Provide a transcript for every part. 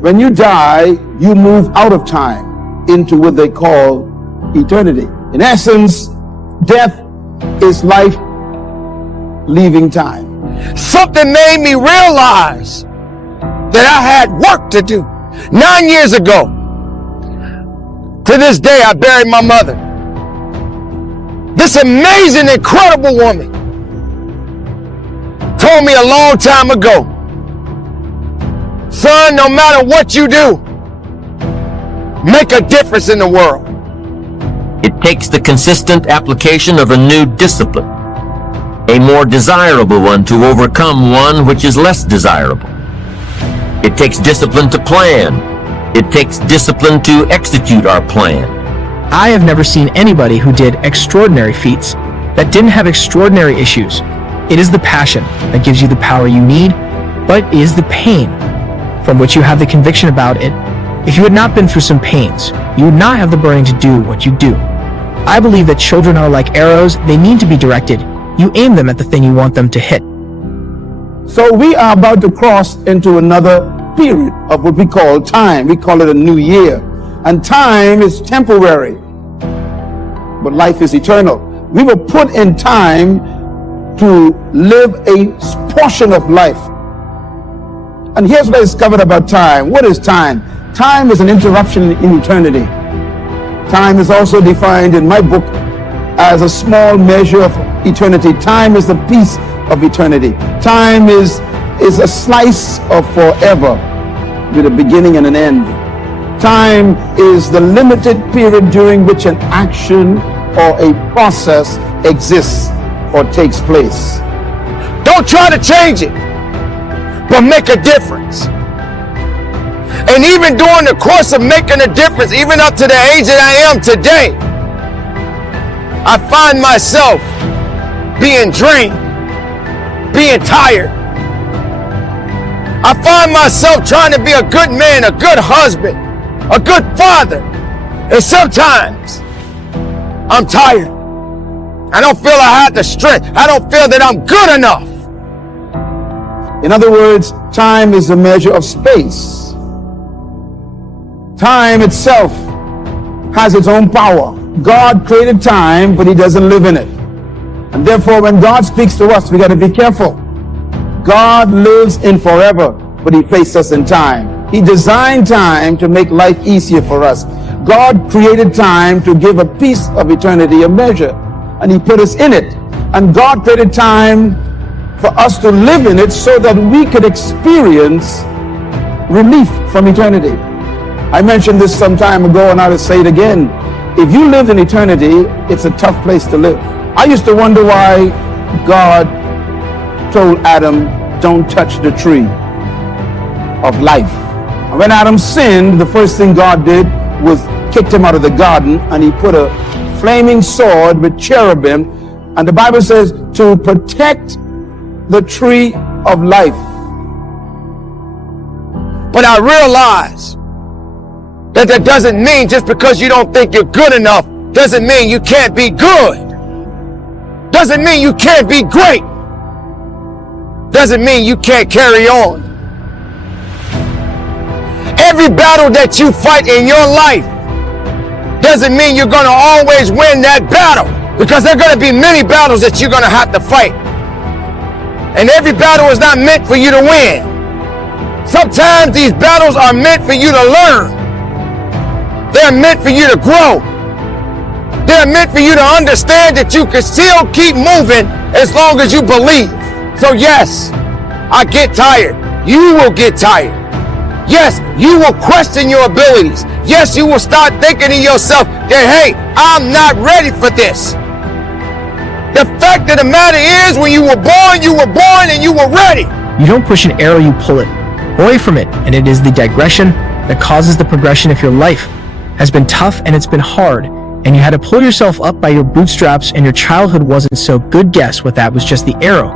When you die, you move out of time into what they call eternity. In essence, death is life leaving time. Something made me realize that I had work to do. 9 years ago, to this day, I buried my mother. This amazing, incredible woman told me a long time ago, son, no matter what you do, make a difference in the world. It takes the consistent application of a new discipline, a more desirable one, to overcome one which is less desirable. It takes discipline to plan. It takes discipline to execute our plan. I have never seen anybody who did extraordinary feats that didn't have extraordinary issues. It is the passion that gives you the power you need, but it is the pain from which you have the conviction about it. If you had not been through some pains, you would not have the burning to do what you do. I believe that children are like arrows. They need to be directed. You aim them at the thing you want them to hit. So we are about to cross into another period of what we call time. We call it a new year. And time is temporary, but life is eternal. We were put in time to live a portion of life. And here's what I discovered about time. What is time? Time is an interruption in eternity. Time is also defined in my book as a small measure of eternity. Time is the piece of eternity. Time is a slice of forever with a beginning and an end. Time is the limited period during which an action or a process exists or takes place. Don't try to change it, but make a difference. And even during the course of making a difference, even up to the age that I am today, I find myself being drained, being tired. I find myself trying to be a good man, a good husband, a good father. And sometimes I'm tired. I don't feel I have the strength. I don't feel that I'm good enough. In other words, time is a measure of space. Time itself has its own power. God created time, but he doesn't live in it. And therefore, when God speaks to us, we got to be careful. God lives in forever, but he placed us in time. He designed time to make life easier for us. God created time to give a piece of eternity a measure, and he put us in it. And God created time for us to live in it so that we could experience relief from eternity. I mentioned this some time ago, and I'll say it again. If you live in eternity, it's a tough place to live. I used to wonder why God told Adam, don't touch the tree of life. And when Adam sinned, the first thing God did was kicked him out of the garden, and he put a flaming sword with cherubim, and the Bible says to protect the tree of life. But I realize that doesn't mean just because you don't think you're good enough, doesn't mean you can't be good. Doesn't mean you can't be great. Doesn't mean you can't carry on. Every battle that you fight in your life doesn't mean you're going to always win that battle, because there are going to be many battles that you're going to have to fight. And every battle is not meant for you to win. Sometimes these battles are meant for you to learn. They're meant for you to grow. They're meant for you to understand that you can still keep moving as long as you believe. So yes, I get tired. You will get tired. Yes, you will question your abilities. Yes, you will start thinking to yourself that, hey, I'm not ready for this. The fact of the matter is, when you were born and you were ready. You don't push an arrow, you pull it away from it. And it is the digression that causes the progression. If your life has been tough and it's been hard, and you had to pull yourself up by your bootstraps, and your childhood wasn't so good, guess what? That was just the arrow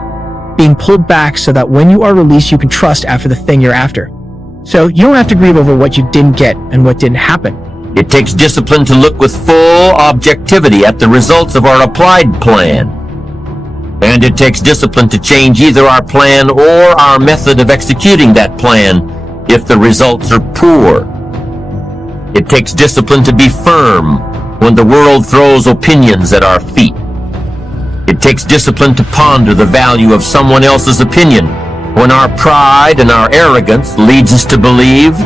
being pulled back so that when you are released, you can trust after the thing you're after. So you don't have to grieve over what you didn't get and what didn't happen. It takes discipline to look with full objectivity at the results of our applied plan. And it takes discipline to change either our plan or our method of executing that plan if the results are poor. It takes discipline to be firm when the world throws opinions at our feet. It takes discipline to ponder the value of someone else's opinion when our pride and our arrogance leads us to believe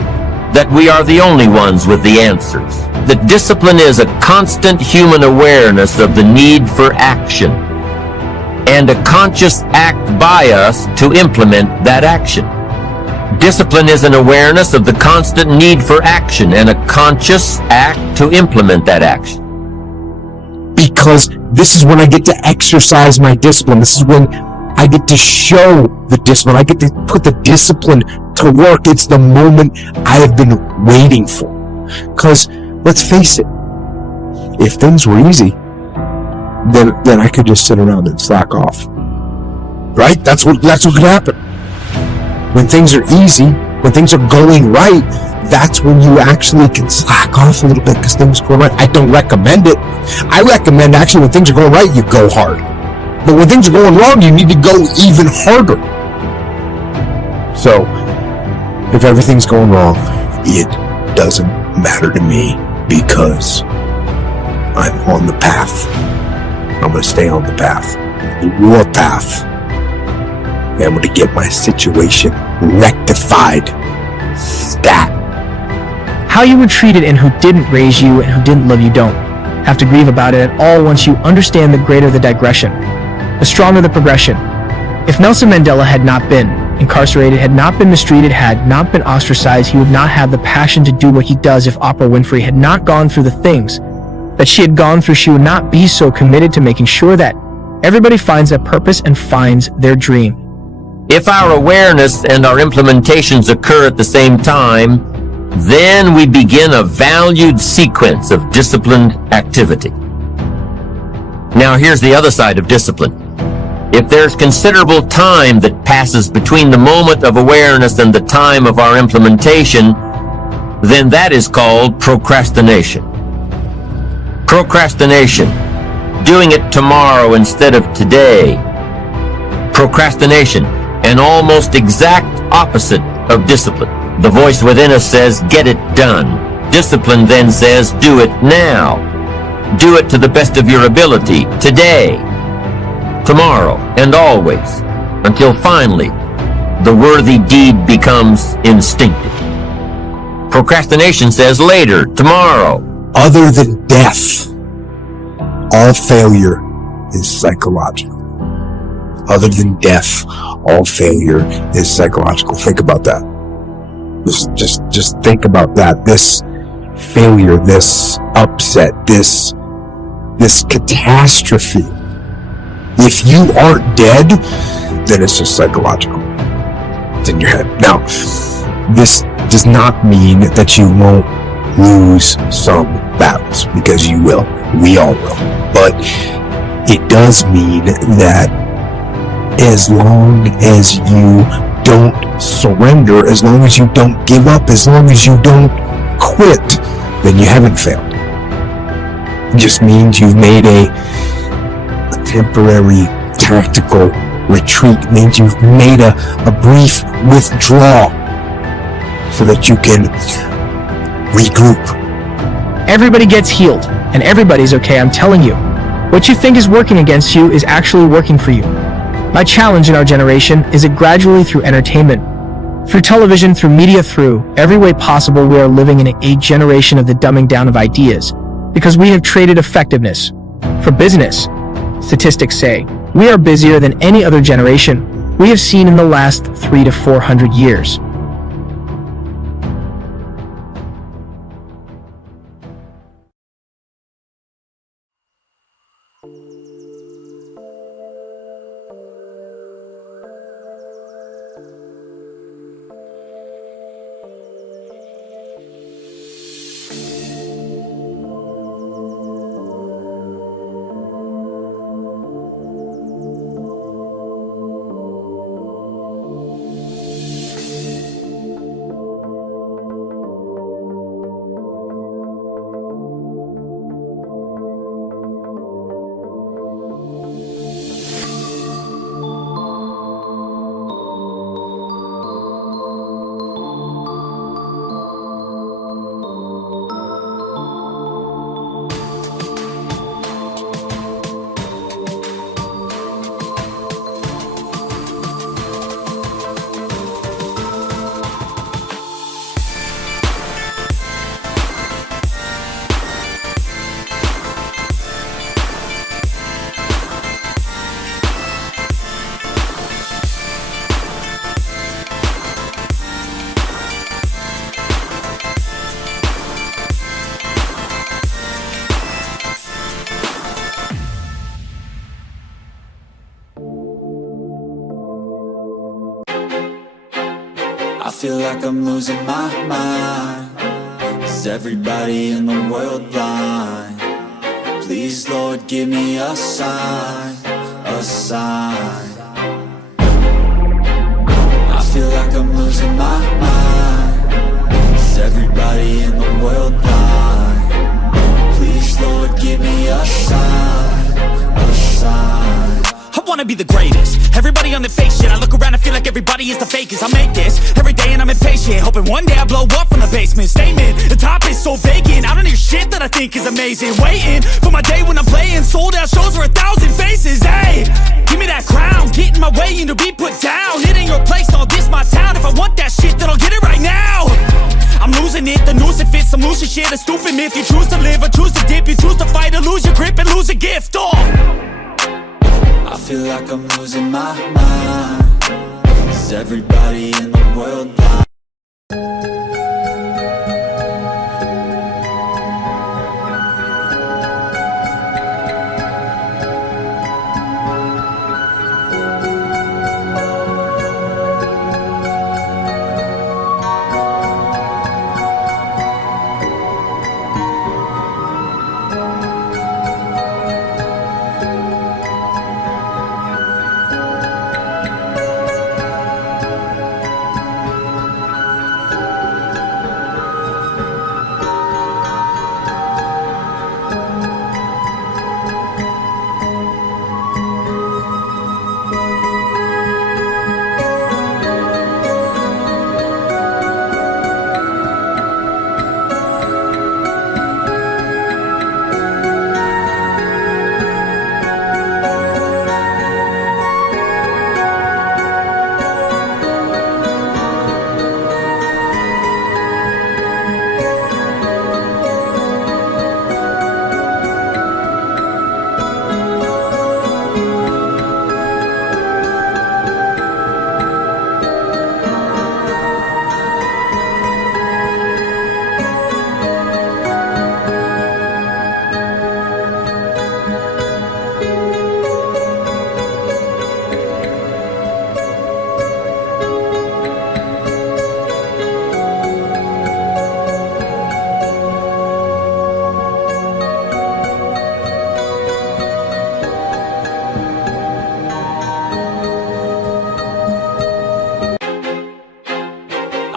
that we are the only ones with the answers. That discipline is a constant human awareness of the need for action and a conscious act by us to implement that action. Discipline is an awareness of the constant need for action and a conscious act to implement that action. Because this is when I get to exercise my discipline. This is when I get to show the discipline. I get to put the discipline to work. It's the moment I have been waiting for. Because, let's face it, if things were easy, then I could just sit around and slack off. Right? That's what could happen. When things are easy, when things are going right, that's when you actually can slack off a little bit because things go right. I don't recommend it. I recommend actually when things are going right, you go hard. But when things are going wrong, you need to go even harder. So, if everything's going wrong, it doesn't matter to me because I'm on the path. I'm going to stay on the path. The war path. And I'm going to get my situation rectified. Stat. How you were treated and who didn't raise you and who didn't love you don't have to grieve about it at all once you understand the greater the digression, the stronger the progression. If Nelson Mandela had not been incarcerated, had not been mistreated, had not been ostracized, he would not have the passion to do what he does. If Oprah Winfrey had not gone through the things that she had gone through, she would not be so committed to making sure that everybody finds a purpose and finds their dream. If our awareness and our implementations occur at the same time, then we begin a valued sequence of disciplined activity. Now here's the other side of discipline. If there's considerable time that passes between the moment of awareness and the time of our implementation, then that is called procrastination. Procrastination, doing it tomorrow instead of today. Procrastination, an almost exact opposite of discipline. The voice within us says, get it done. Discipline then says, do it now. Do it to the best of your ability, today, tomorrow, and always, until finally, the worthy deed becomes instinctive. Procrastination says later, tomorrow. Other than death, all failure is psychological. Other than death, all failure is psychological. Think about that. Just think about that. This failure, this upset, this catastrophe. If you aren't dead, then it's just psychological. It's in your head. Now, this does not mean that you won't lose some battles, because you will. We all will. But it does mean that as long as you don't surrender, as long as you don't give up, as long as you don't quit, then you haven't failed. It just means you've made a temporary tactical retreat. It means you've made a brief withdrawal so that you can regroup. Everybody gets healed, and everybody's okay, I'm telling you. What you think is working against you is actually working for you. My challenge in our generation is that gradually through entertainment, through television, through media, through every way possible, we are living in a generation of the dumbing down of ideas because we have traded effectiveness for business. Statistics say we are busier than any other generation we have seen in the last 300 to 400 years. I feel like I'm losing my mind. Is everybody in the world blind? Please, Lord, give me a sign, a sign. I feel like I'm losing my mind. Is everybody in the world blind? Please, Lord, give me a sign, a sign. I wanna be the greatest. Everybody on the fake shit. I look around and feel like everybody is the fakest. I make this every day and I'm impatient, hoping one day I blow up from the basement. Statement, the top is so vacant. I don't hear shit that I think is amazing. Waiting for my day when I'm playing sold out shows for 1,000 faces. Hey, give me that crown, get in my way and to be put down. It ain't your place, no, this my town. If I want that shit, then I'll get it right now. I'm losing it, the noose it fits. I'm losing shit, a stupid myth. You choose to live or choose to dip. You choose to fight or lose your grip and lose a gift. I feel like I'm losing my mind. Is everybody in the world blind?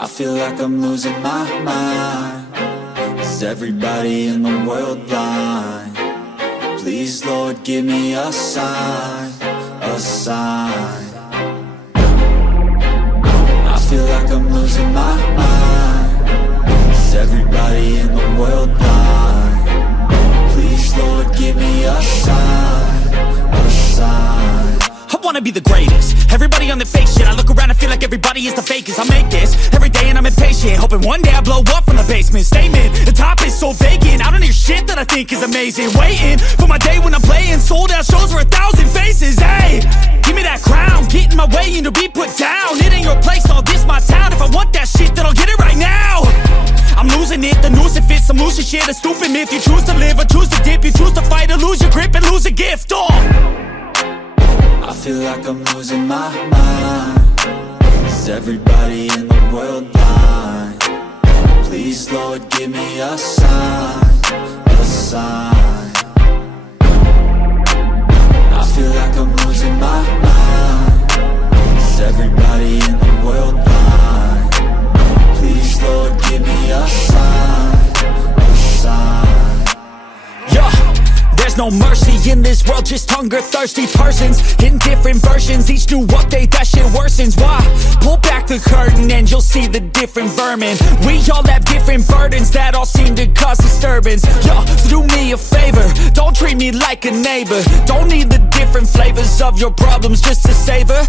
I feel like I'm losing my mind. Is everybody in the world blind? Please, Lord, give me a sign, a sign. I feel like I'm losing my mind. Is everybody in the world blind? Please, Lord, give me a sign, a sign. I wanna be the greatest. Everybody on the fake shit. I look around and feel like everybody is the fakest. I make this every day and I'm impatient, hoping one day I blow up from the basement. Statement, the top is so vacant. I don't hear shit that I think is amazing. Waiting for my day when I'm playing sold out shows for 1,000 faces. Hey, give me that crown, get in my way and to be put down. It ain't your place, no, this my town. If I want that shit, then I'll get it right now. I'm losing it, the noose it fits. I'm losing shit, a stupid myth. You choose to live or choose to dip. You choose to fight or lose your grip and lose a gift. I feel like I'm losing my mind. Is everybody in the world blind? Please, Lord, give me a sign, a sign. I feel like I'm losing my mind. Is everybody in the world blind? Please, Lord, give me a sign, a sign. Yeah. There's no mercy in this world, just hunger-thirsty persons in different versions. Each new update, that shit worsens. Why? Pull back the curtain and you'll see the different vermin. We all have different burdens that all seem to cause disturbance. Yo, so do me a favor, don't treat me like a neighbor. Don't need the different flavors of your problems just to savor.